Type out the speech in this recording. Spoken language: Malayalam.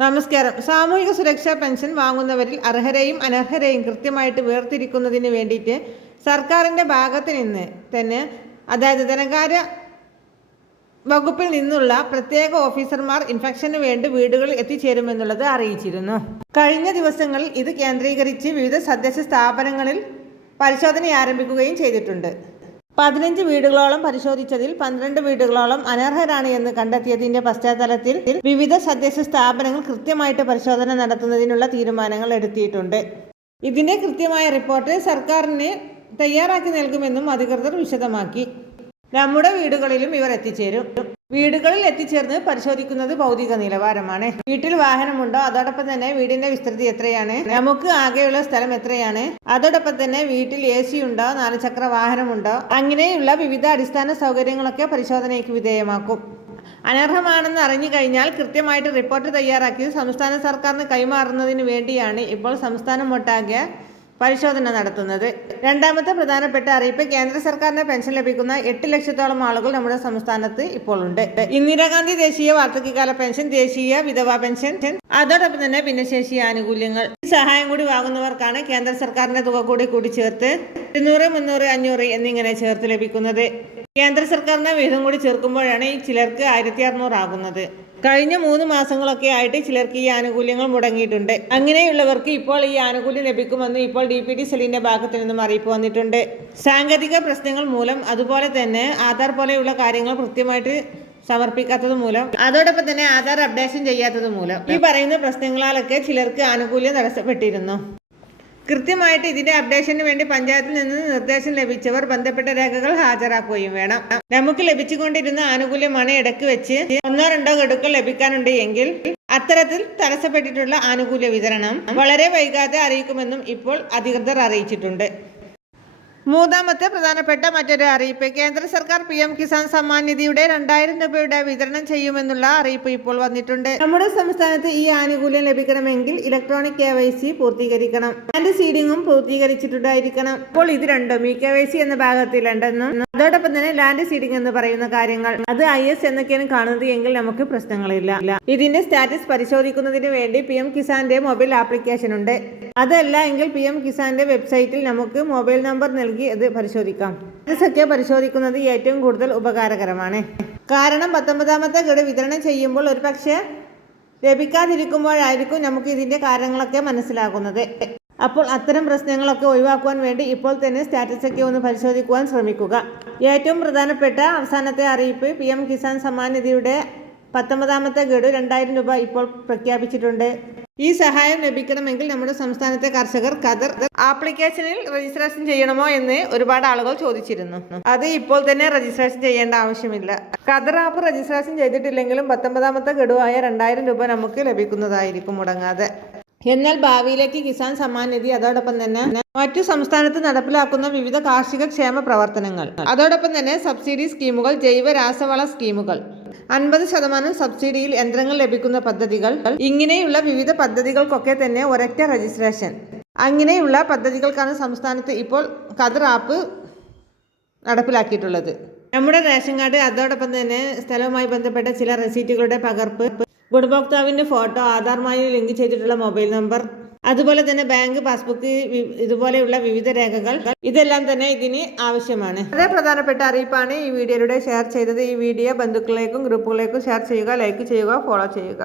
നമസ്കാരം. സാമൂഹിക സുരക്ഷാ പെൻഷൻ വാങ്ങുന്നവരിൽ അർഹരെയും അനർഹരെയും കൃത്യമായിട്ട് വേർതിരിക്കുന്നതിന് വേണ്ടിയിട്ട് സർക്കാരിന്റെ ഭാഗത്ത് നിന്ന് തന്നെ അതായത് ധനകാര്യ വകുപ്പിൽ നിന്നുള്ള പ്രത്യേക ഓഫീസർമാർ ഇൻഫെക്ഷന് വേണ്ടി വീടുകളിൽ എത്തിച്ചേരുമെന്നുള്ളത് അറിയിച്ചിരുന്നു. കഴിഞ്ഞ ദിവസങ്ങളിൽ ഇത് കേന്ദ്രീകരിച്ച് വിവിധ തദ്ദേശ സ്ഥാപനങ്ങളിൽ പരിശോധന ആരംഭിക്കുകയും ചെയ്തിട്ടുണ്ട്. പതിനഞ്ച് വീടുകളോളം പരിശോധിച്ചതിൽ പന്ത്രണ്ട് വീടുകളോളം അനർഹരാണ് എന്ന് കണ്ടെത്തിയതിന്റെ പശ്ചാത്തലത്തിൽ വിവിധ തദ്ദേശ സ്ഥാപനങ്ങൾ കൃത്യമായിട്ട് പരിശോധന നടത്തുന്നതിനുള്ള തീരുമാനങ്ങൾ എടുത്തിയിട്ടുണ്ട്. ഇതിന്റെ കൃത്യമായ റിപ്പോർട്ട് സർക്കാരിന് തയ്യാറാക്കി നൽകുമെന്നും അധികൃതർ വിശദമാക്കി. നമ്മുടെ വീടുകളിലും ഇവർ എത്തിച്ചേരും. വീടുകളിൽ എത്തിച്ചേർന്ന് പരിശോധിക്കുന്നത് ഭൗതിക നിലവാരമാണ്. വീട്ടിൽ വാഹനമുണ്ടോ? അതോടൊപ്പം തന്നെ വീടിന്റെ വിസ്തൃതി എത്രയാണ്? നമുക്ക് ആകെയുള്ള സ്ഥലം എത്രയാണ്? അതോടൊപ്പം തന്നെ വീട്ടിൽ എ സി ഉണ്ടോ? നാലുചക്ര വാഹനമുണ്ടോ? അങ്ങനെയുള്ള വിവിധ അടിസ്ഥാന സൗകര്യങ്ങളൊക്കെ പരിശോധനയ്ക്ക് വിധേയമാക്കും. അനർഹമാണെന്ന് അറിഞ്ഞു കഴിഞ്ഞാൽ കൃത്യമായിട്ട് റിപ്പോർട്ട് തയ്യാറാക്കി സംസ്ഥാന സർക്കാരിന് കൈമാറുന്നതിന് വേണ്ടിയാണ് ഇപ്പോൾ സംസ്ഥാനം ഒട്ടാകെ പരിശോധന നടത്തുന്നത്. രണ്ടാമത്തെ പ്രധാനപ്പെട്ട അറിയിപ്പ് കേന്ദ്ര സർക്കാരിന് പെൻഷൻ ലഭിക്കുന്ന എട്ട് ലക്ഷത്തോളം ആളുകൾ നമ്മുടെ സംസ്ഥാനത്ത് ഇപ്പോൾ ഉണ്ട്. ഇന്ദിരാഗാന്ധി ദേശീയ വാർദ്ധക്യകാല പെൻഷൻ ദേശീയ വിധവാ പെൻഷൻ അതോടൊപ്പം തന്നെ ഭിന്നശേഷി ആനുകൂല്യങ്ങൾ. ഈ സഹായം കൂടി വാങ്ങുന്നവർക്കാണ് കേന്ദ്ര സർക്കാരിന്റെ തുക കൂടി കൂടി ചേർത്ത് ഇരുന്നൂറ് മുന്നൂറ് അഞ്ഞൂറ് എന്നിങ്ങനെ ചേർത്ത് ലഭിക്കുന്നത്. കേന്ദ്ര സർക്കാരിന്റെ വിഹിതം കൂടി ചേർക്കുമ്പോഴാണ് ഈ ചിലർക്ക് ആയിരത്തി അറുന്നൂറാകുന്നത് കഴിഞ്ഞ മൂന്ന് മാസങ്ങളൊക്കെ ആയിട്ട് ചിലർക്ക് ഈ ആനുകൂല്യങ്ങൾ മുടങ്ങിയിട്ടുണ്ട്. അങ്ങനെയുള്ളവർക്ക് ഇപ്പോൾ ഈ ആനുകൂല്യം ലഭിക്കുമെന്ന് ഇപ്പോൾ ഡി പി ടി സെല്ലിന്റെ ഭാഗത്തു നിന്നും അറിയിപ്പ് വന്നിട്ടുണ്ട്. സാങ്കേതിക പ്രശ്നങ്ങൾ മൂലം അതുപോലെ തന്നെ ആധാർ പോലെയുള്ള കാര്യങ്ങൾ കൃത്യമായിട്ട് സമർപ്പിക്കാത്തത് മൂലം അതോടൊപ്പം തന്നെ ആധാർ അപ്ഡേഷൻ ചെയ്യാത്തത് മൂലം ഈ പറയുന്ന പ്രശ്നങ്ങളാലൊക്കെ ചിലർക്ക് ആനുകൂല്യം തടസ്സപ്പെട്ടിരുന്നു. കൃത്യമായിട്ട് ഇതിന്റെ അപ്ഡേഷന് വേണ്ടി പഞ്ചായത്തിൽ നിന്ന് നിർദ്ദേശം ലഭിച്ചവർ ബന്ധപ്പെട്ട രേഖകൾ ഹാജരാക്കുകയും വേണം. നമുക്ക് ലഭിച്ചുകൊണ്ടിരുന്ന ആനുകൂല്യമാണ് ഇടയ്ക്ക് വെച്ച് ഒന്നോ രണ്ടോ ഗഡുക്കൾ ലഭിക്കാനുണ്ട് എങ്കിൽ അത്തരത്തിൽ തടസ്സപ്പെട്ടിട്ടുള്ള ആനുകൂല്യ വിതരണം വളരെ വൈകാതെ അറിയിക്കുമെന്നും ഇപ്പോൾ അധികൃതർ അറിയിച്ചിട്ടുണ്ട്. മൂന്നാമത്തെ പ്രധാനപ്പെട്ട മറ്റൊരു അറിയിപ്പ്. കേന്ദ്ര സർക്കാർ പി എം കിസാൻ സമ്മാൻ നിധിയുടെ രണ്ടായിരം രൂപയുടെ വിതരണം ചെയ്യുമെന്നുള്ള അറിയിപ്പ് ഇപ്പോൾ വന്നിട്ടുണ്ട്. നമ്മുടെ സംസ്ഥാനത്ത് ഈ ആനുകൂല്യം ലഭിക്കണമെങ്കിൽ ഇലക്ട്രോണിക് കെ വൈ സി പൂർത്തീകരിക്കണം. സീഡിങ്ങും പൂർത്തീകരിച്ചിട്ടുണ്ടായിരിക്കണം. അപ്പോൾ ഇത് രണ്ടും ഈ കെ വൈ സി എന്ന ഭാഗത്തിലുണ്ടെന്നും അതോടൊപ്പം തന്നെ ലാൻഡ് സീഡിംഗ് എന്ന് പറയുന്ന കാര്യങ്ങൾ. അത് ഐ എസ് എന്നൊക്കെയാണ് കാണുന്നത് എങ്കിൽ നമുക്ക് പ്രശ്നങ്ങളില്ല. ഇതിന്റെ സ്റ്റാറ്റസ് പരിശോധിക്കുന്നതിന് വേണ്ടി പി എം കിസാന്റെ മൊബൈൽ ആപ്ലിക്കേഷൻ ഉണ്ട് അതല്ല എങ്കിൽ പി എം കിസാന്റെ വെബ്സൈറ്റിൽ നമുക്ക് മൊബൈൽ നമ്പർ നൽകി അത് പരിശോധിക്കാം. ഇത് ഇതൊക്കെ പരിശോധിക്കുന്നത് ഏറ്റവും കൂടുതൽ ഉപകാരകരമാണ്. കാരണം പത്തൊമ്പതാമത്തെ ഗഡു വിതരണം ചെയ്യുമ്പോൾ ഒരു പക്ഷേ ലഭിക്കാതിരിക്കുമ്പോഴായിരിക്കും നമുക്ക് ഇതിന്റെ കാര്യങ്ങളൊക്കെ മനസ്സിലാകുന്നത്. അപ്പോൾ അത്തരം പ്രശ്നങ്ങളൊക്കെ ഒഴിവാക്കുവാൻ വേണ്ടി ഇപ്പോൾ തന്നെ സ്റ്റാറ്റസ് ഒക്കെ ഒന്ന് പരിശോധിക്കുവാൻ ശ്രമിക്കുക. ഏറ്റവും പ്രധാനപ്പെട്ട അവസാനത്തെ അറിയിപ്പ് പി എം കിസാൻ സമ്മാൻ നിധിയുടെ പത്തൊമ്പതാമത്തെ ഗഡു രണ്ടായിരം രൂപ ഇപ്പോൾ പ്രഖ്യാപിച്ചിട്ടുണ്ട്. ഈ സഹായം ലഭിക്കണമെങ്കിൽ നമ്മുടെ സംസ്ഥാനത്തെ കർഷകർ ഖദർ ആപ്ലിക്കേഷനിൽ രജിസ്ട്രേഷൻ ചെയ്യണമോ എന്ന് ഒരുപാട് ആളുകൾ ചോദിച്ചിരുന്നു. അത് ഇപ്പോൾ തന്നെ രജിസ്ട്രേഷൻ ചെയ്യേണ്ട ആവശ്യമില്ല. ഖദർ ആപ്പ് രജിസ്ട്രേഷൻ ചെയ്തിട്ടില്ലെങ്കിലും പത്തൊമ്പതാമത്തെ ഗഡുവായ രണ്ടായിരം രൂപ നമുക്ക് ലഭിക്കുന്നതായിരിക്കും മുടങ്ങാതെ. എന്നാൽ ഭാവിയിലേക്ക് കിസാൻ സമ്മാൻ നിധി അതോടൊപ്പം തന്നെ മറ്റു സംസ്ഥാനത്ത് നടപ്പിലാക്കുന്ന വിവിധ കാർഷിക ക്ഷേമ പ്രവർത്തനങ്ങൾ. അതോടൊപ്പം തന്നെ സബ്സിഡി സ്കീമുകൾ ജൈവ രാസവള സ്കീമുകൾ. അൻപത് ശതമാനം സബ്സിഡിയിൽ യന്ത്രങ്ങൾ ലഭിക്കുന്ന പദ്ധതികൾ ഇങ്ങനെയുള്ള വിവിധ പദ്ധതികൾക്കൊക്കെ തന്നെ ഒരൊറ്റ രജിസ്ട്രേഷൻ. അങ്ങനെയുള്ള പദ്ധതികൾക്കാണ് സംസ്ഥാനത്ത് ഇപ്പോൾ കതർ ആപ്പ് നടപ്പിലാക്കിയിട്ടുള്ളത്. നമ്മുടെ റേഷൻ കാർഡ് അതോടൊപ്പം തന്നെ സ്ഥലവുമായി ബന്ധപ്പെട്ട ചില റെസീറ്റുകളുടെ പകർപ്പ് ഗുണഭോക്താവിന്റെ ഫോട്ടോ ആധാറുമായി ലിങ്ക് ചെയ്തിട്ടുള്ള മൊബൈൽ നമ്പർ അതുപോലെ തന്നെ ബാങ്ക് പാസ്ബുക്ക് ഇതുപോലെയുള്ള വിവിധ രേഖകൾ. ഇതെല്ലാം തന്നെ ഇതിന് ആവശ്യമാണ്. വളരെ പ്രധാനപ്പെട്ട അറിയിപ്പാണ് ഈ വീഡിയോയിലൂടെ ഷെയർ ചെയ്തത്. ഈ വീഡിയോ ബന്ധുക്കളിലേക്കും ഗ്രൂപ്പുകളിലേക്കും ഷെയർ ചെയ്യുക ലൈക്ക് ചെയ്യുക ഫോളോ ചെയ്യുക.